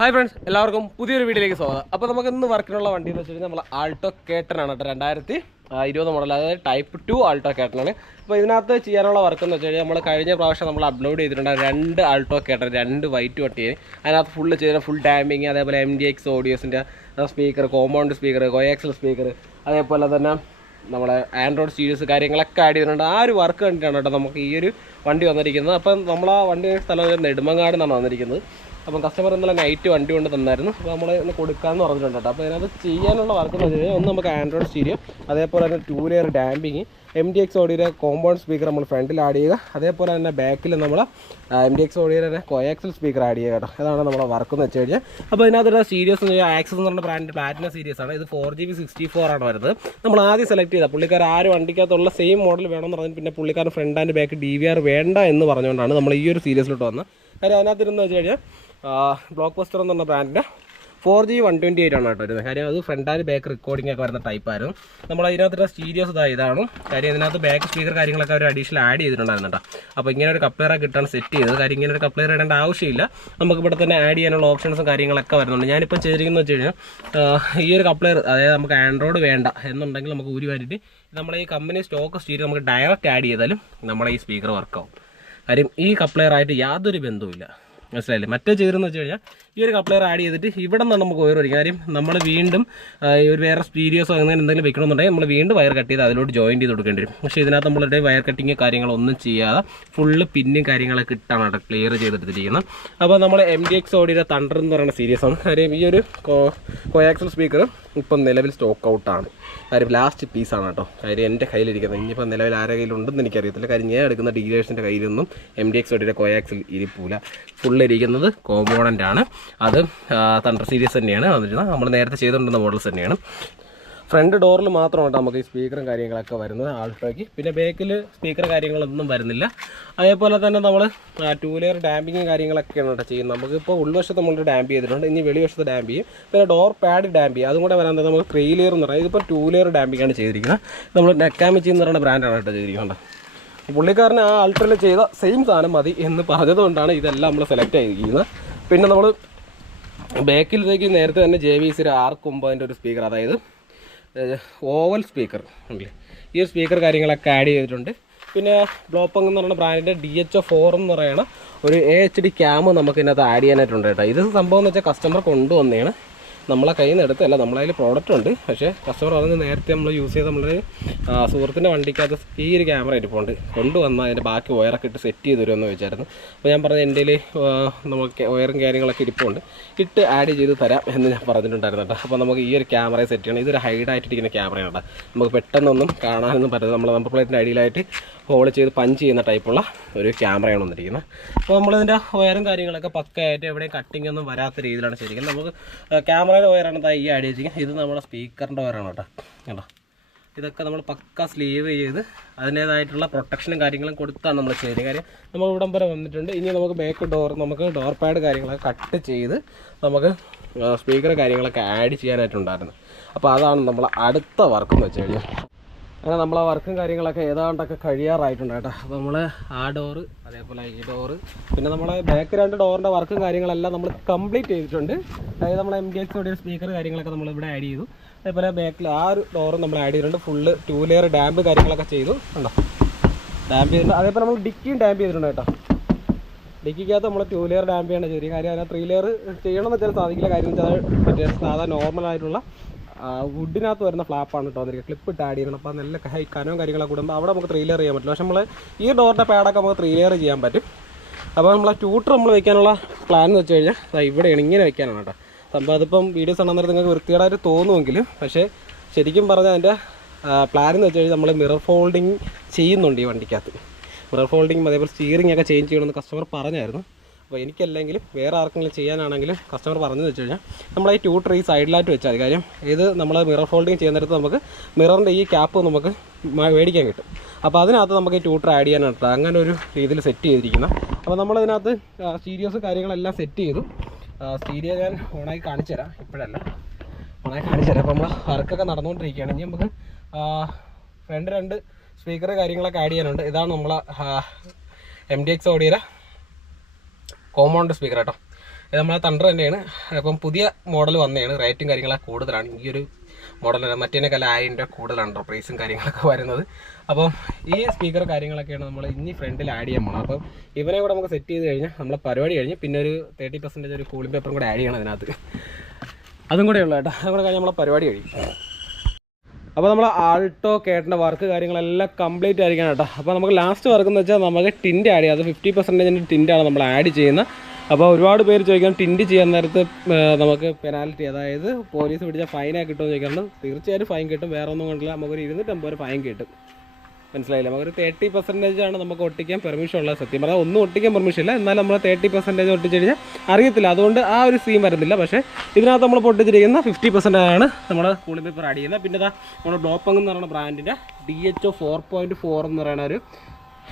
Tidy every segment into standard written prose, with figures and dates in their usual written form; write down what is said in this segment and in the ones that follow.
Hi friends, എല്ലാവർക്കും പുതിയൊരു വീഡിയോയിലേക്ക് സ്വാഗതം. അപ്പോൾ നമുക്ക് ഇന്ന് വർക്കിനുള്ള വണ്ടി എന്ന് വെച്ച് കഴിഞ്ഞാൽ നമ്മൾ ആൾട്ടോ കേട്ടനാണ് കേട്ടോ. 2020 മോഡൽ, അതായത് ടൈപ്പ് 2 ആൾട്ടോ കേട്ടനാണ്. അപ്പോൾ ഇതിനകത്ത് ചെയ്യാനുള്ള വർക്ക് എന്ന് വെച്ച് കഴിഞ്ഞാൽ നമ്മൾ കഴിഞ്ഞ പ്രാവശ്യം നമ്മൾ അപ്ലോഡ് ചെയ്തിട്ടുണ്ട് 2 ആൾട്ടോ കേട്ടൻ, 2 വൈറ്റ് വട്ടിയെ. അതിനകത്ത് ഫുൾ ഡാമ്പിങ്, അതേപോലെ MDX ഓഡിയോസിൻ്റെ speaker, compound speaker, coaxial speaker, അതേപോലെ തന്നെ നമ്മളെ ആൻഡ്രോയിഡ് സ്റ്റീരിയോസ് കാര്യങ്ങളൊക്കെ ആഡ് ചെയ്തിട്ടുണ്ട്. ആ ഒരു വർക്ക് കണ്ടിട്ടാണ് കേട്ടോ നമുക്ക് ഈ ഒരു വണ്ടി വന്നിരിക്കുന്നത്. അപ്പം നമ്മൾ ആ വണ്ടി സ്ഥലം നെടുമങ്ങാട് നിന്നാണ് വന്നിരിക്കുന്നത്. അപ്പം കസ്റ്റമർ ഇന്നലെ നൈറ്റ് വണ്ടി കൊണ്ട് തന്നായിരുന്നു. അപ്പോൾ നമ്മൾ ഇന്ന് കൊടുക്കാമെന്ന് പറഞ്ഞിട്ടുണ്ട് കേട്ടോ. അപ്പോൾ ഇതിനകത്ത് ചെയ്യാനുള്ള വർക്ക് എന്ന് വെച്ച് കഴിഞ്ഞാൽ ഒന്ന് നമുക്ക് ആൻഡ്രോയിഡ് സ്റ്റീരിയോ, അതേപോലെ തന്നെ 2 ലെയർ ഡാമ്പിങ്, MDX ഓഡിയോയുടെ കോമ്പൗണ്ട് സ്പീക്കർ നമ്മൾ ഫ്രണ്ടിൽ ആഡ് ചെയ്യുക, അതേപോലെ തന്നെ ബാക്കിൽ നമ്മൾ MDX ഓഡിയോയുടെ കോയാക്സൽ സ്പീക്കർ ആഡ് ചെയ്യുക കേട്ടോ. അതാണ് നമ്മുടെ വർക്ക് എന്ന് വെച്ച് കഴിഞ്ഞാൽ. അപ്പോൾ ഇതിനകത്തുള്ള സീരീസ് എന്ന് പറഞ്ഞാൽ ആക്സസ് എന്ന് പറഞ്ഞ ബ്രാൻഡ് പ്ലാറ്റിനം സീരീസ് ആണ്. ഇത് 4GB 64 ആണ് വരുന്നത്. നമ്മൾ ആദ്യം സെലക്ട് ചെയ്ത പുള്ളിക്കാർ ആ ഒരു വണ്ടിക്കകത്തുള്ള സെയിം മോഡൽ വേണമെന്ന് പറഞ്ഞാൽ പിന്നെ പുള്ളിക്കാരൻ ഫ്രണ്ട് ആൻഡ് ബാക്ക് DVR വേണ്ട എന്ന് പറഞ്ഞുകൊണ്ടാണ് നമ്മൾ ഈ ഒരു സീരീസിലോട്ട് വന്നത്. കാര്യം അതിനകത്തിരുന്ന് വെച്ച് കഴിഞ്ഞാൽ ബ്ലോക്ക് ബസ്റ്റർ എന്ന് പറഞ്ഞ ബ്രാൻഡിൻ്റെ 4G 128 ആണ് കേട്ടോ വരുന്നത്. കാര്യം അത് ഫ്രണ്ട് ആൻഡ് ബാക്ക് റെക്കോർഡിംഗ് ഒക്കെ വരുന്ന ടൈപ്പായിരുന്നു. നമ്മൾ അതിനകത്തുള്ള സ്റ്റീരിയോസ് ഇതാണ്. കാര്യം ഇതിനകത്ത് ബാക്ക് സ്പീക്കർ കാര്യങ്ങളൊക്കെ ഒരു അഡീഷണൽ ആഡ് ചെയ്തിട്ടുണ്ടായിരുന്നു കേട്ടോ. അപ്പോൾ ഇങ്ങനെ ഒരു കപ്ലെയർ കിട്ടാൻ സെറ്റ് ചെയ്തത്. കാര്യം ഇങ്ങനെ ഒരു കപ്ലെയർ ഇടേണ്ട ആവശ്യമില്ല, നമുക്ക് ഇവിടെ തന്നെ ആഡ് ചെയ്യാനുള്ള ഓപ്ഷൻസും കാര്യങ്ങളൊക്കെ വരുന്നുണ്ട്. ഞാനിപ്പോൾ ചെയ്തിരിക്കുന്നത് വെച്ച് കഴിഞ്ഞാൽ ഈ ഒരു കപ്ലെയർ, അതായത് നമുക്ക് ആൻഡ്രോയിഡ് വേണ്ട എന്നുണ്ടെങ്കിൽ നമുക്ക് ഊരി വേണ്ടിയിട്ട് നമ്മളെ ഈ കമ്പനി സ്റ്റോക്ക് സ്റ്റീരിയോ നമുക്ക് ഡയറക്റ്റ് ആഡ് ചെയ്താലും നമ്മളെ ഈ സ്പീക്കർ വർക്കാവും. കാര്യം ഈ കപ്ലെയറായിട്ട് യാതൊരു ബന്ധവുമില്ല, മനസ്സിലായില്ലേ. മറ്റേ ചെയ്തെന്ന് വെച്ച് കഴിഞ്ഞാൽ ഈ ഒരു കപ്ലെയർ ആഡ് ചെയ്തിട്ട് ഇവിടെ നിന്ന് നമുക്ക് വയർ വരിക്കും. കാര്യം നമ്മൾ വീണ്ടും ഒരു വേറെ സ്റ്റീരിയോസോ അങ്ങനെ എന്തെങ്കിലും വെക്കണമെന്നുണ്ടെങ്കിൽ നമ്മൾ വീണ്ടും വയർ കട്ട് ചെയ്ത് അതിലോട്ട് ജോയിൻ ചെയ്ത് കൊടുക്കേണ്ടി വരും. പക്ഷേ ഇതിനകത്ത് നമ്മളുടെ വയർ കട്ടിങ് കാര്യങ്ങളൊന്നും ചെയ്യാതെ ഫുള്ള് പിന്നും കാര്യങ്ങളൊക്കെ ഇട്ടാണ് കേട്ടോ ക്ലിയർ ചെയ്തെടുത്തിരിക്കുന്നത്. അപ്പോൾ നമ്മൾ MDX ഓഡിയോയുടെ തണ്ടർ എന്ന് പറയുന്ന സീരീസാണ്. കാര്യം ഈ ഒരു കോയാക്സൽ സ്പീക്കർ ഇപ്പം നിലവിൽ സ്റ്റോക്ക് ഔട്ടാണ്. കാര്യം ലാസ്റ്റ് പീസാണ് കേട്ടോ. കാര്യം എൻ്റെ കയ്യിലിരിക്കുന്നത്. ഇനിയിപ്പോൾ നിലവിൽ ആരുടെ കയ്യിലുണ്ടെന്ന് എനിക്കറിയത്തില്ല. കാര്യം ഞാൻ എടുക്കുന്ന ഡീലേഴ്സിൻ്റെ കയ്യിലൊന്നും MDX ഓഡിയോയുടെ കോയാക്സിൽ ഇരിപ്പില്ല. ഫുള്ളിരിക്കുന്നത് കോമ്പോണൻ്റ് ആണ്. അത് തണ്ടർ സീരീസ് തന്നെയാണ് വന്നിരുന്നത്. നമ്മൾ നേരത്തെ ചെയ്തുകൊണ്ടിരുന്ന മോഡൽസ് തന്നെയാണ്. ഫ്രണ്ട് ഡോറിൽ മാത്രമാണ് നമുക്ക് ഈ സ്പീക്കറും കാര്യങ്ങളൊക്കെ വരുന്നത് ആൾട്ടോയ്ക്ക്. പിന്നെ ബാക്കിൽ സ്പീക്കർ കാര്യങ്ങളൊന്നും വരുന്നില്ല. അതേപോലെ തന്നെ നമ്മൾ 2 ലെയർ ഡാമ്പിങ്ങും കാര്യങ്ങളൊക്കെയാണ് കേട്ടോ ചെയ്യുന്നത്. നമുക്കിപ്പോൾ ഉൾവശത്ത് നമ്മൾ ഡാമ്പ് ചെയ്തിട്ടുണ്ട്, ഇനി വെളിവശത്ത് ഡാമ്പ് ചെയ്യും. പിന്നെ ഡോർ പാഡ് ഡാമ്പ് ചെയ്യും. അതും കൂടെ വരാൻ നമുക്ക് 3 ലെയർ എന്ന് പറയുന്നത്. ഇതിപ്പോൾ 2 ലെയർ ഡാമ്പിങ്ങാണ് ചെയ്തിരിക്കുന്നത്. നമ്മൾ നെക്കാമിച്ചി എന്ന് പറയുന്ന ബ്രാൻഡാണ് കേട്ടോ ചെയ്തിരിക്കുന്നത്. പുള്ളിക്കാരന് ആ ആൾട്ടറിൽ ചെയ്ത സെയിം സാധനം മതി എന്ന് പറഞ്ഞതുകൊണ്ടാണ് ഇതെല്ലാം നമ്മൾ സെലക്ട് ചെയ്തിരിക്കുന്നത്. പിന്നെ നമ്മൾ ബാക്കിലേക്ക് നേരത്തെ തന്നെ JVC R9 ഒരു സ്പീക്കർ, അതായത് ഓവൽ സ്പീക്കർ ഉണ്ടല്ലേ, ഈ സ്പീക്കർ കാര്യങ്ങളൊക്കെ ആഡ് ചെയ്തിട്ടുണ്ട്. പിന്നെ ബ്ലോപ്പങ് എന്ന് പറയുന്ന ബ്രാൻഡിൻ്റെ DH4 എന്ന് പറയുന്ന ഒരു AHD ക്യാമ് നമുക്ക് ഇതിനകത്ത് ആഡ് ചെയ്യാനായിട്ടുണ്ട് കേട്ടോ. ഇത് സംഭവം എന്ന് വെച്ചാൽ കസ്റ്റമർ കൊണ്ടുവന്നതാണ്, നമ്മളെ കയ്യിൽ നിന്ന് എടുത്തല്ല. നമ്മളതിൽ പ്രോഡക്റ്റ് ഉണ്ട്, പക്ഷേ കസ്റ്റമർ പറഞ്ഞ് നേരത്തെ നമ്മൾ യൂസ് ചെയ്ത് നമ്മളൊരു സുഹൃത്തിൻ്റെ വണ്ടിക്കകത്ത് ഈ ഒരു ക്യാമറ ഇരിപ്പുണ്ട്, കൊണ്ടുവന്നാൽ അതിൻ്റെ ബാക്കി വയറൊക്കെ ഇട്ട് സെറ്റ് ചെയ്ത് തരുമെന്ന് ചോദിച്ചായിരുന്നു. അപ്പോൾ ഞാൻ പറഞ്ഞത് എൻ്റെ നമുക്ക് വയറും കാര്യങ്ങളൊക്കെ ഇരിപ്പുണ്ട്, ഇട്ട് ആഡ് ചെയ്ത് തരാം എന്ന് ഞാൻ പറഞ്ഞിട്ടുണ്ടായിരുന്നു കേട്ടോ. അപ്പോൾ നമുക്ക് ഈ ഒരു ക്യാമറയെ സെറ്റ് ചെയ്യണം. ഇതൊരു ഹൈഡായിട്ടിരിക്കുന്ന ക്യാമറയാണ് കേട്ടോ. നമുക്ക് പെട്ടെന്നൊന്നും കാണാനൊന്നും പറ്റില്ല. നമ്മൾ നമ്പർ പ്ലേറ്റിൻ്റെ അടിയിലായിട്ട് ഹോൾ ചെയ്ത് പഞ്ച് ചെയ്യുന്ന ടൈപ്പുള്ള ഒരു ക്യാമറയാണ് വന്നിരിക്കുന്നത്. അപ്പോൾ നമ്മളിതിൻ്റെ വയറും കാര്യങ്ങളൊക്കെ പക്കയായിട്ട് എവിടെയും കട്ടിങ് ഒന്നും വരാത്ത രീതിയിലാണ് ശരിക്കും. നമുക്ക് ക്യാമറയുടെ വയറാണ് ഈ ആഡ് ചെയ്തിരിക്കുന്നത്. ഇത് നമ്മുടെ സ്പീക്കറിൻ്റെ വയറാണ് കേട്ടോ. കേട്ടോ, ഇതൊക്കെ നമ്മൾ പക്ക സ്ലീവ് ചെയ്ത് അതിൻ്റേതായിട്ടുള്ള പ്രൊട്ടക്ഷനും കാര്യങ്ങളും കൊടുത്താണ് നമ്മൾ ചെയ്യുന്നത്. കാര്യം നമ്മൾ ഇവിടം വരെ വന്നിട്ടുണ്ട്. ഇനി നമുക്ക് ബാക്ക് നമുക്ക് ഡോർ പാഡ് കാര്യങ്ങളൊക്കെ കട്ട് ചെയ്ത് നമുക്ക് സ്പീക്കർ കാര്യങ്ങളൊക്കെ ആഡ് ചെയ്യാനായിട്ടുണ്ടായിരുന്നു. അപ്പോൾ അതാണ് നമ്മൾ അടുത്ത വർക്ക് എന്ന് വെച്ച് കഴിഞ്ഞാൽ. അങ്ങനെ നമ്മളെ വർക്കും കാര്യങ്ങളൊക്കെ ഏതാണ്ടൊക്കെ കഴിയാറായിട്ടുണ്ട് കേട്ടോ. അപ്പോൾ നമ്മൾ ആ ഡോറ്, അതേപോലെ ഈ ഡോറ്, പിന്നെ നമ്മളെ ബാക്ക് 2 ഡോറിൻ്റെ വർക്കും കാര്യങ്ങളെല്ലാം നമ്മൾ കംപ്ലീറ്റ് ചെയ്തിട്ടുണ്ട്. അതായത് നമ്മൾ MDX ഓഡിയോ സ്പീക്കർ കാര്യങ്ങളൊക്കെ നമ്മൾ ഇവിടെ ആഡ് ചെയ്തു. അതേപോലെ ബാക്കിൽ ആ ഒരു ഡോറും നമ്മൾ ആഡ് ചെയ്തിട്ടുണ്ട്. ഫുള്ള് 2 ലെയർ ഡാമ്പ് കാര്യങ്ങളൊക്കെ ചെയ്തു കണ്ടോ, ഡാമ്പ് ചെയ്തിട്ടുണ്ട്. അതേപോലെ നമ്മൾ ഡിക്കിയും ഡാമ്പ് ചെയ്തിട്ടുണ്ട് കേട്ടോ. ഡിക്കിക്കകത്ത് നമ്മൾ 2 ലെയർ ഡാമ്പ് ചെയ്യേണ്ട ചെറിയ കാര്യം. അതിനകത്ത് 3 ലെയർ ചെയ്യണമെന്ന് വെച്ചാൽ സാധിക്കില്ല. കാര്യം വെച്ചാൽ മറ്റേ സാധാരണ നോർമലായിട്ടുള്ള വുഡിനകത്ത് വരുന്ന ഫ്ലാപ്പാണ് കേട്ടോ വന്നിരിക്കുക. ക്ലിപ്പ് ഇട്ട് ആഡ് ചെയ്യണം. അപ്പോൾ നല്ല കനവും കാര്യങ്ങളൊക്കെ കൂടുമ്പോൾ അവിടെ നമുക്ക് 3 ലെയർ ചെയ്യാൻ പറ്റില്ല. പക്ഷേ നമ്മൾ ഈ ഡോറിൻ്റെ പാഡൊക്കെ നമുക്ക് 3 ലെയർ ചെയ്യാൻ പറ്റും. അപ്പോൾ നമ്മളെ ട്യൂട്ടർ നമ്മൾ വയ്ക്കാനുള്ള പ്ലാൻ എന്ന് വെച്ച് കഴിഞ്ഞാൽ ഇവിടെയാണ്, ഇങ്ങനെ വയ്ക്കാനാണ് കേട്ടോ സംഭവം. അതിപ്പം വീഡിയോസ് കാണുന്നത് നിങ്ങൾക്ക് വൃത്തികേടായിട്ട് തോന്നുമെങ്കിലും, പക്ഷേ ശരിക്കും പറഞ്ഞാൽ അതിൻ്റെ പ്ലാൻ എന്ന് വെച്ച് കഴിഞ്ഞാൽ നമ്മൾ മിറർ ഫോൾഡിങ് ചെയ്യുന്നുണ്ട് ഈ വണ്ടിക്കകത്ത്. മിറർ ഫോൾഡിങ്ങും അതേപോലെ സ്റ്റിയറിംഗ് ഒക്കെ ചേഞ്ച് ചെയ്യണമെന്ന് കസ്റ്റമർ പറഞ്ഞായിരുന്നു. അപ്പോൾ എനിക്കല്ലെങ്കിലും വേറെ ആർക്കെങ്കിലും ചെയ്യാനാണെങ്കിലും കസ്റ്റമർ പറഞ്ഞതെന്ന് വെച്ച് കഴിഞ്ഞാൽ നമ്മൾ ഈ ട്യൂട്ടർ ഈ സൈഡിലായിട്ട് വെച്ചാൽ മതി. കാര്യം ഇത് നമ്മൾ മിറർ ഫോൾഡിങ് ചെയ്യുന്നിടത്ത് നമുക്ക് മിററിൻ്റെ ഈ ക്യാപ്പ് നമുക്ക് മേടിക്കാൻ കിട്ടും. അപ്പോൾ അതിനകത്ത് നമുക്ക് ഈ ട്യൂട്ടർ ആഡ് ചെയ്യാനായിട്ട് അങ്ങനെ ഒരു രീതിയിൽ സെറ്റ് ചെയ്തിരിക്കുന്നത്. അപ്പോൾ നമ്മളിതിനകത്ത് സ്റ്റീരിയോസ് കാര്യങ്ങളെല്ലാം സെറ്റ് ചെയ്തു. സ്റ്റീരിയോ ഞാൻ ഓണാക്കി കാണിച്ചു തരാം, ഇപ്പോഴല്ല ഓണാക്കി കാണിച്ചു തരാം. അപ്പോൾ നമ്മൾ വർക്കൊക്കെ നടന്നുകൊണ്ടിരിക്കുകയാണ്. ഇനി നമുക്ക് ഫ്രണ്ട് 2 സ്പീക്കർ കാര്യങ്ങളൊക്കെ ആഡ് ചെയ്യാനുണ്ട്. ഇതാണ് നമ്മളെ MDX ഓഡിയോയുടെ കോമ്പൗണ്ട് സ്പീക്കർ കേട്ടോ. ഇത് നമ്മളെ തണ്ടർ തന്നെയാണ്. അപ്പം പുതിയ മോഡൽ വന്നതാണ്. റേറ്റും കാര്യങ്ങളൊക്കെ കൂടുതലാണ് ഈ ഒരു മോഡൽ. മറ്റേതിനേക്കാൾ 1000 രൂപ കൂടുതലാണ് പ്രൈസും കാര്യങ്ങളൊക്കെ വരുന്നത്. അപ്പം ഈ സ്പീക്കർ കാര്യങ്ങളൊക്കെയാണ് നമ്മൾ ഇനി ഫ്രണ്ടിൽ ആഡ് ചെയ്യാൻ പോകണം. അപ്പം ഇവനെ കൂടെ നമുക്ക് സെറ്റ് ചെയ്ത് കഴിഞ്ഞാൽ നമ്മളെ പരിപാടി കഴിഞ്ഞ് പിന്നെ ഒരു 30% ഒരു കൂളിംഗ് പേപ്പറും കൂടെ ആഡ് ചെയ്യണം അതിനകത്ത്. അതും കൂടെ ഉള്ളൂ കേട്ടോ. അതും കൂടെ കഴിഞ്ഞാൽ നമ്മളെ പരിപാടി കഴിയും. അപ്പോൾ നമ്മൾ ആൾട്ടോ കേട്ടൻ്റെ വർക്ക് കാര്യങ്ങളെല്ലാം കംപ്ലീറ്റ് ആയിരിക്കണം കേട്ടോ. അപ്പോൾ നമുക്ക് ലാസ്റ്റ് വർക്ക് എന്ന് വെച്ചാൽ നമുക്ക് ടിൻറ്റ് ആഡ് ചെയ്യാം. അത് 50% ടിൻറ്റാണ് നമ്മൾ ആഡ് ചെയ്യുന്നത്. അപ്പോൾ ഒരുപാട് പേര് ചോദിക്കണം ടിൻറ്റ് ചെയ്യാൻ നേരത്ത് നമുക്ക് പെനാൽറ്റി, അതായത് പോലീസ് പിടിച്ചാൽ ഫൈനൊക്കെ കിട്ടുമെന്ന് ചോദിക്കാറുണ്ട്. തീർച്ചയായും ഫൈൻ കിട്ടും. വേറെ ഒന്നും കൊണ്ടില്ല, നമുക്കൊരു 250 ഫൈൻ കിട്ടും. മനസ്സിലായില്ല? നമുക്കൊരു 30% നമുക്ക് ഒട്ടിക്കാൻ പെർമിഷൻ ഉള്ളത്. സത്യം പറഞ്ഞാൽ ഒന്നും ഒട്ടിക്കാൻ പെർമിഷൻ ഇല്ല, എന്നാലും നമ്മൾ 30% ഒട്ടിച്ച് കഴിഞ്ഞാൽ അറിയത്തില്ല. അതുകൊണ്ട് ആ ഒരു സീൻ വരുന്നില്ല. പക്ഷേ ഇതിനകത്ത് നമ്മൾ പൊട്ടിച്ചിരിക്കുന്ന 50% ആണ് നമ്മൾ കൂളിംഗ് പേപ്പർ ആഡ് ചെയ്യുന്നത്. പിന്നെ നമ്മൾ ഡോപ്പങ് എന്ന് പറയുന്ന ബ്രാൻഡിൻ്റെ DHO 4.4 എന്ന് പറയുന്ന ഒരു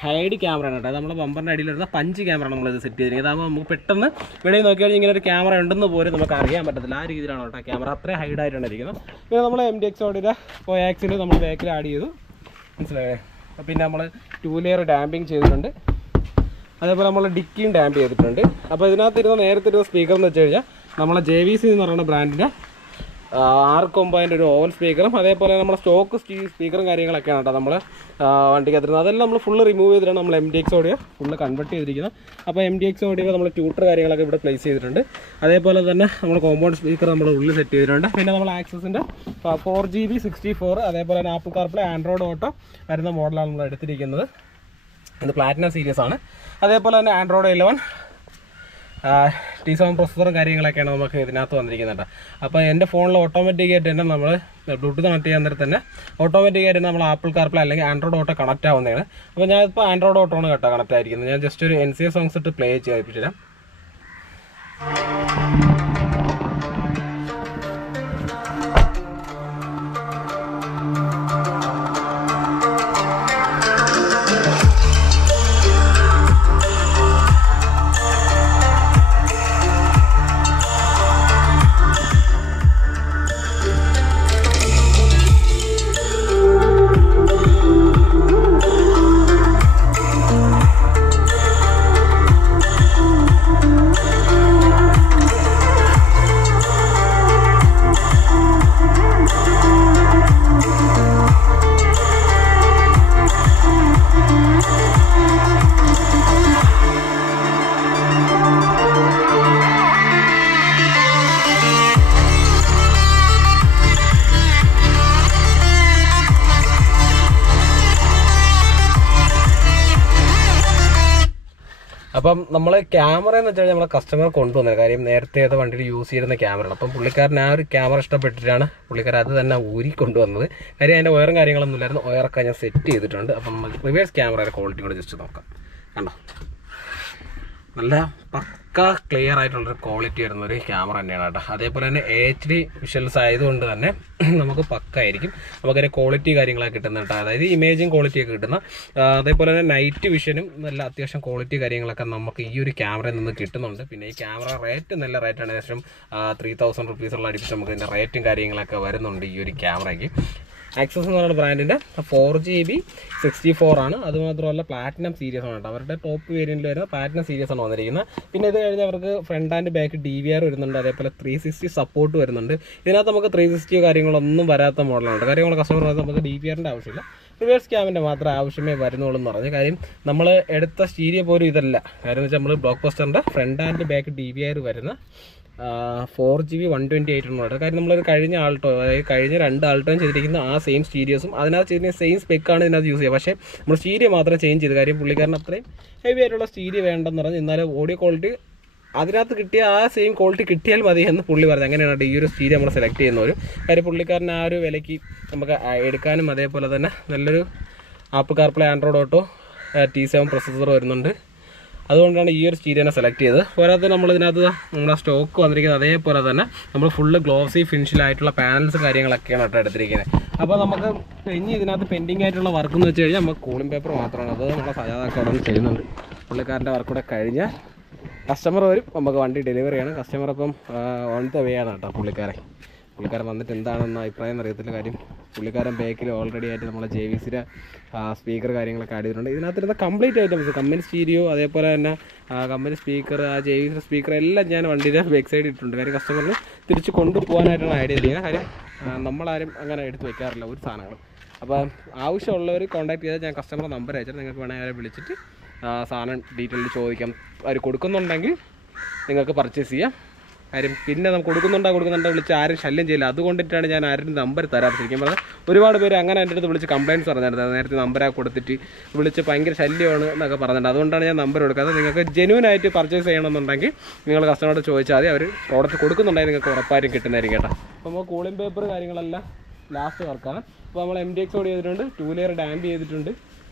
ഹൈഡ് ക്യാമറയാണ് കേട്ടോ. നമ്മൾ ബമ്പറിൻ്റെ അടിയിൽ വരുന്ന പഞ്ച് ക്യാമറയാണ് നമ്മളിത് സെറ്റ് ചെയ്തിരിക്കുന്നത്. അതാകുമ്പോൾ നമുക്ക് പെട്ടെന്ന് വെളിയിൽ നോക്കിയാൽ ഇങ്ങനെ ഒരു ക്യാമറ ഉണ്ടെന്ന് പോലും നമുക്ക് അറിയാൻ പറ്റത്തില്ല. ആ രീതിയിലാണ് കേട്ടോ ക്യാമറ അത്രയും ഹൈഡായിട്ടാണ് ഇരിക്കുന്നത്. പിന്നെ നമ്മൾ MDXOയുടെ കോയാക്സിൽ നമ്മൾ ബാക്കിൽ ആഡ് ചെയ്തു. മനസ്സിലായേ? പിന്നെ നമ്മൾ 2 ലെയർ ഡാമ്പിങ് ചെയ്തിട്ടുണ്ട്. അതേപോലെ നമ്മൾ ഡിക്കിയും ഡാമ്പ് ചെയ്തിട്ടുണ്ട്. അപ്പോൾ ഇതിനകത്തിരുന്ന നേരത്തെ ഇരുന്ന സ്പീക്കർ എന്ന് വെച്ച് കഴിഞ്ഞാൽ നമ്മളെ JVC എന്ന് പറയുന്ന ബ്രാൻഡിൻ്റെ 6 കൊമ്പായിൻ്റെ ഒരു ഓവൽ സ്പീക്കറും അതേപോലെ നമ്മുടെ സ്റ്റോക്ക് സ്പീക്കറും കാര്യങ്ങളൊക്കെയാണ് കേട്ടോ നമ്മൾ വണ്ടിക്കകത്തിരുന്നത്. അതെല്ലാം നമ്മൾ ഫുള്ള് റിമൂവ് ചെയ്തിട്ടാണ് നമ്മൾ MDX ഓഡിയോ ഫുള്ള് കൺവെർട്ട് ചെയ്തിരിക്കുന്നത്. അപ്പോൾ MDX ഓഡിയോ നമ്മൾ ട്യൂട്ടർ കാര്യങ്ങളൊക്കെ ഇവിടെ പ്ലേസ് ചെയ്തിട്ടുണ്ട്. അതേപോലെ തന്നെ നമ്മൾ കോമ്പൗണ്ട് സ്പീക്കർ നമ്മൾ ഉള്ളിൽ സെറ്റ് ചെയ്തിട്ടുണ്ട്. പിന്നെ നമ്മൾ ആക്സസിൻ്റെ 4GB 64 അതേപോലെ തന്നെ ആപ്പിൾ കാർപ്ലേ ആൻഡ്രോയിഡ് ഓട്ടോ വരുന്ന മോഡലാണ് നമ്മൾ എടുത്തിരിക്കുന്നത്. ഇത് പ്ലാറ്റിനം സീരീസ് ആണ്. അതേപോലെ തന്നെ ആൻഡ്രോയിഡ് 11 T7 പ്രൊസസ്സറും കാര്യങ്ങളൊക്കെയാണ് നമുക്ക് ഇതിനകത്ത് വന്നിരിക്കുന്നത്. അപ്പോൾ എൻ്റെ ഫോണിൽ ഓട്ടോമാറ്റിക്കായിട്ട് തന്നെ നമ്മൾ ബ്ലൂടൂത്ത് കണക്ട് ചെയ്യാൻ നേരത്തെ തന്നെ ഓട്ടോമാറ്റിക്കായിട്ട് നമ്മൾ ആപ്പിൾ കാർപ്ലേ അല്ലെങ്കിൽ ആൻഡ്രോയിഡ് ഓട്ടോ കണക്റ്റ് ആവുന്നതാണ്. അപ്പോൾ ഞാനിപ്പോൾ ആൻഡ്രോയിഡ് ഓട്ടോ ആണ് കേട്ടോ കണക്റ്റ് ആയിരിക്കുന്നത്. ഞാൻ ജസ്റ്റ് ഒരു NCA സോങ്സ് ഇട്ട് പ്ലേ ചെയ്യിപ്പിച്ചിരാം. അപ്പം നമ്മൾ ക്യാമറ എന്ന് വെച്ചാൽ നമ്മളെ കസ്റ്റമർ കൊണ്ടുവന്നത്. കാര്യം നേരത്തെ അത് വണ്ടിയിൽ യൂസ് ചെയ്യുന്ന ക്യാമറയാണ്. അപ്പം പുള്ളിക്കാരൻ ആ ഒരു ക്യാമറ ഇഷ്ടപ്പെട്ടിട്ടാണ് പുള്ളിക്കാരൻ അത് തന്നെ ഊരി കൊണ്ടുവന്നത്. കാര്യം അതിൻ്റെ വയറും കാര്യങ്ങളൊന്നും ഇല്ലായിരുന്നു. വയറൊക്കെ ഞാൻ സെറ്റ് ചെയ്തിട്ടുണ്ട്. അപ്പം നമുക്ക് റിവേഴ്സ് ക്യാമറയുടെ ക്വാളിറ്റി കൂടെ ജസ്റ്റ് നോക്കാം. കണ്ടോ, നല്ല പക്ക ക്ലിയർ ആയിട്ടുള്ളൊരു ക്വാളിറ്റി വരുന്നൊരു ക്യാമറ തന്നെയാണ് കേട്ടോ. അതേപോലെ തന്നെ HD വിഷ്വൽസ് ആയതുകൊണ്ട് തന്നെ നമുക്ക് പക്കായിരിക്കും. നമുക്കൊരു ക്വാളിറ്റി കാര്യങ്ങളൊക്കെ കിട്ടുന്ന കേട്ടോ. അതായത് ഇമേജിങ് ക്വാളിറ്റിയൊക്കെ കിട്ടുന്ന, അതേപോലെ തന്നെ നൈറ്റ് വിഷനും നല്ല അത്യാവശ്യം ക്വാളിറ്റി കാര്യങ്ങളൊക്കെ നമുക്ക് ഈ ഒരു ക്യാമറയിൽ നിന്ന് കിട്ടുന്നുണ്ട്. പിന്നെ ഈ ക്യാമറ റേറ്റ് നല്ല റേറ്റാണ്. ഏകദേശം 3000 റുപ്പീസുള്ള അടുപ്പിച്ച് നമുക്ക് ഇതിൻ്റെ റേറ്റും കാര്യങ്ങളൊക്കെ വരുന്നുണ്ട് ഈ ഒരു ക്യാമറയ്ക്ക്. ആക്സസ് എന്ന് പറയുന്ന ബ്രാൻഡിൻ്റെ 4GB 64 ആണ്. അതുമാത്രമല്ല പ്ലാറ്റിനം സീരീസ് ആണ് കേട്ടോ. അവരുടെ ടോപ്പ് വേരിയൻറ്റിൽ വരുന്ന പ്ലാറ്റിനം സീരീസ് ആണ് വന്നിരിക്കുന്നത്. പിന്നെ ഇത് കഴിഞ്ഞ് അവർക്ക് ഫ്രണ്ട് ആൻഡ് ബാക്ക് DVR വരുന്നുണ്ട്. അതേപോലെ 360 സപ്പോർട്ട് വരുന്നുണ്ട്. ഇതിനകത്ത് നമുക്ക് 360 കാര്യങ്ങളൊന്നും വരാത്ത മോഡലാണ്. കാര്യങ്ങൾ കസ്റ്റമർ പറഞ്ഞാൽ നമുക്ക് DVRൻ്റെ ആവശ്യമില്ല, റിവേഴ്സ് ക്യാമിൻ്റെ മാത്രം ആവശ്യമേ വരുന്നുള്ളൂ എന്ന് പറഞ്ഞു. കാര്യം നമ്മൾ എടുത്ത സ്റ്റീരിയോ പോലും ഇതല്ല. കാര്യം എന്ന് വെച്ചാൽ നമ്മൾ ബ്ലോക്ക് ബസ്റ്ററിൻ്റെ ഫ്രണ്ട് ആൻഡ് ബാക്ക് DVR വരുന്ന 4GB 128 ആണ്. കാര്യം നമ്മളൊരു കഴിഞ്ഞ ആൾട്ടോ, അതായത് കഴിഞ്ഞ 2 ആൾട്ടോയും ചെയ്തിരിക്കുന്ന ആ സെയിം സ്റ്റീരിയോസും അതിനകത്ത് ചെയ്തിരിക്കുന്ന സെയിം സ്പെക്കാണ് ഇതിനകത്ത് യൂസ് ചെയ്യുക. പക്ഷേ നമ്മൾ സ്റ്റീരിയോ മാത്രം ചേഞ്ച് ചെയ്ത്. കാര്യം പുള്ളിക്കാരൻ അത്രയും ഹെവി ആയിട്ടുള്ള സ്റ്റീരിയോ വേണ്ടെന്ന് പറഞ്ഞ്, എന്നാലും ഓഡിയോ ക്വാളിറ്റി അതിനകത്ത് കിട്ടിയ ആ സെയിം ക്വാളിറ്റി കിട്ടിയാൽ മതി എന്ന് പുള്ളി പറഞ്ഞു. അങ്ങനെയാണ് ഈ ഒരു സ്റ്റീരിയോ നമ്മൾ സെലക്ട് ചെയ്യുന്നവരും. കാര്യം പുള്ളിക്കാരൻ ആ ഒരു വിലയ്ക്ക് നമുക്ക് എടുക്കാനും, അതേപോലെ തന്നെ നല്ലൊരു apple CarPlay Android auto T7 processor വരുന്നുണ്ട്. അതുകൊണ്ടാണ് ഈ ഒരു സ്റ്റീരിയോനെ സെലക്ട് ചെയ്തത്. പോരാതെ നമ്മളിതിനകത്ത് നമ്മുടെ സ്റ്റോക്ക് വന്നിരിക്കുന്നത് അതേപോലെ തന്നെ നമ്മൾ ഫുള്ള് ഗ്ലോസി ഫിനിഷിലായിട്ടുള്ള പാനൽസ് കാര്യങ്ങളൊക്കെയാണ് കേട്ടോ എടുത്തിരിക്കുന്നത്. അപ്പോൾ നമുക്ക് ഇനി ഇതിനകത്ത് പെൻഡിങ് ആയിട്ടുള്ള വർക്ക് എന്ന് വെച്ച് കഴിഞ്ഞാൽ നമുക്ക് കൂളിംഗ് പേപ്പർ മാത്രമാണ്. അത് നമ്മളെ സജാദൊക്കെ അവിടെ നിന്ന് ചെയ്യുന്നുണ്ട്. പുള്ളിക്കാരൻ്റെ വർക്ക് കൂടെ കഴിഞ്ഞാൽ കസ്റ്റമർ വരും, നമുക്ക് വണ്ടി ഡെലിവറി ചെയ്യണം. കസ്റ്റമർ അപ്പം ഓൺ ദ വേ ആണ് കേട്ടോ പുള്ളിക്കാരൻ. പുള്ളിക്കാരൻ വന്നിട്ട് എന്താണെന്ന് അഭിപ്രായം അറിയത്തില്ല. കാര്യം പുള്ളിക്കാരൻ ബാക്കിൽ ഓൾറെഡി ആയിട്ട് നമ്മളെ JVCയുടെ സ്പീക്കർ കാര്യങ്ങളൊക്കെ ആഡ് ചെയ്തിട്ടുണ്ട്. ഇതിനകത്തിരുന്ന കംപ്ലീറ്റ് ഐറ്റംസ് കമ്പനി സ്റ്റീരിയോ, അതേപോലെ തന്നെ കമ്പനി സ്പീക്കർ, JVCയുടെ സ്പീക്കർ എല്ലാം ഞാൻ വണ്ടിയുടെ ബാക്ക് സൈഡിൽ ഇട്ടിട്ടുണ്ട്. കാര്യം കസ്റ്റമറിന് തിരിച്ച് കൊണ്ടുപോകാനായിട്ടാണ് ഐഡിയ ചെയ്യുന്നത്. കാര്യം നമ്മളാരും അങ്ങനെ എടുത്ത് വെക്കാറില്ല ഒരു സാധനങ്ങൾ. അപ്പോൾ ആവശ്യമുള്ളവർ കോൺടാക്ട് ചെയ്താൽ ഞാൻ കസ്റ്റമർ നമ്പർ അയച്ചാൽ നിങ്ങൾക്ക് വേണമെങ്കിൽ അവരെ വിളിച്ചിട്ട് സാധനം ഡീറ്റെയിൽ ചോദിക്കാം. അവർ കൊടുക്കുന്നുണ്ടെങ്കിൽ നിങ്ങൾക്ക് പർച്ചേസ് ചെയ്യാം. കാര്യം പിന്നെ നമുക്ക് കൊടുക്കുന്നുണ്ടോ വിളിച്ച് ആരും ശല്യം ചെയ്യില്ല. അതുകൊണ്ടിട്ടാണ് ഞാൻ ആരും നമ്പർ തരാറ്. ശരിക്കും പറഞ്ഞാൽ ഒരുപാട് പേര് അങ്ങനെ എൻ്റെ അടുത്ത് വിളിച്ച് കംപ്ലയിൻറ്റ്സ് പറഞ്ഞിരുന്നത്. നേരത്തെ നമ്പറാ കൊടുത്തിട്ട് വിളിച്ച് ഭയങ്കര ശല്യമാണ് എന്നൊക്കെ പറഞ്ഞിട്ടുണ്ട്. അതുകൊണ്ടാണ് ഞാൻ നമ്പർ കൊടുക്കാതെ. നിങ്ങൾക്ക് ജെന്യൂനായിട്ട് പർച്ചേസ് ചെയ്യണമെന്നുണ്ടെങ്കിൽ നിങ്ങൾ കസ്റ്റമറോട് ചോദിച്ചാൽ മതി. അവർ പ്രോഡക്റ്റ് കൊടുക്കുന്നുണ്ടെങ്കിൽ നിങ്ങൾക്ക് ഉറപ്പായിട്ടും കിട്ടുന്നതായിരിക്കും കേട്ടോ. അപ്പോൾ നമ്മൾ കൂളിംഗ് പേപ്പർ കാര്യങ്ങളെല്ലാം ലാസ്റ്റ് വർക്കാണ്. അപ്പോൾ നമ്മൾ MDX ഓടി ചെയ്തിട്ടുണ്ട്, 2 ലെയർ ഡാമ്പ് ചെയ്തിട്ടുണ്ട്,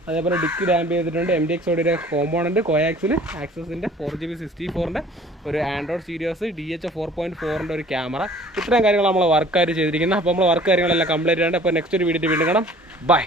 അതേപോലെ ഡിക്കി ഡാമ്പ് ചെയ്തിട്ടുണ്ട്. MDX ഓടിയുടെ കോമ്പോണൻറ്റ് കോയാക്സിൽ ആക്സസിൻ്റെ 4GB 64ൻ്റെ ഒരു ആൻഡ്രോയിഡ് സീരീസ് DH 4.4ൻ്റെ ഒരു ക്യാമറ. ഇത്രയും കാര്യങ്ങൾ നമ്മൾ വർക്കായിട്ട് ചെയ്തിരിക്കുന്നത്. അപ്പോൾ നമ്മൾ വർക്ക് കാര്യങ്ങളെല്ലാം കംപ്ലീറ്റ് ചെയ്യേണ്ടത്. അപ്പോൾ നെക്സ്റ്റ് ഒരു വീഡിയോ വീണ്ടും കാണാം. ബൈ.